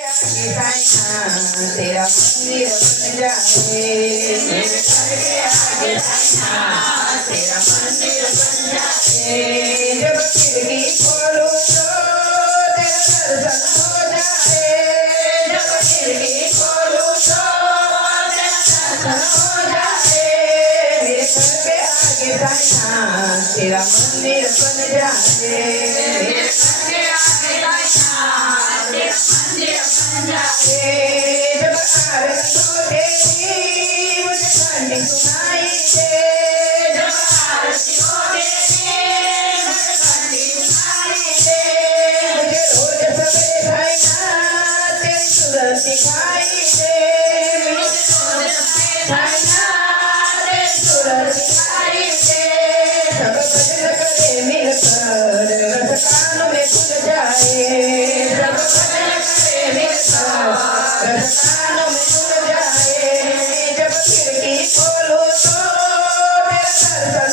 तेरा मंदिर बन जाए तेरा मंदिर बन जाए जब खिड़की खोलो तो तेरा दर्शन हो जाए जब खिड़की खोलो तो तेरा दर्शन हो जाए मेरे घर के आगे जाना तेरा मंदिर बन जाए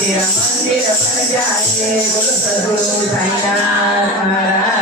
मंदिर पर जाए बोलो सदगुरु साईनाथ महाराज